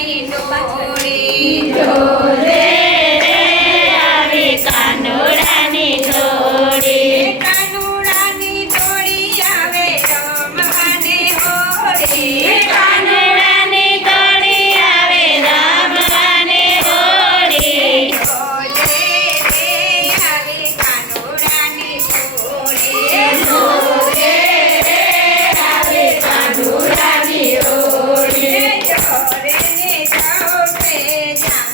કાનુડાની ડોળી ઢોરે yeah.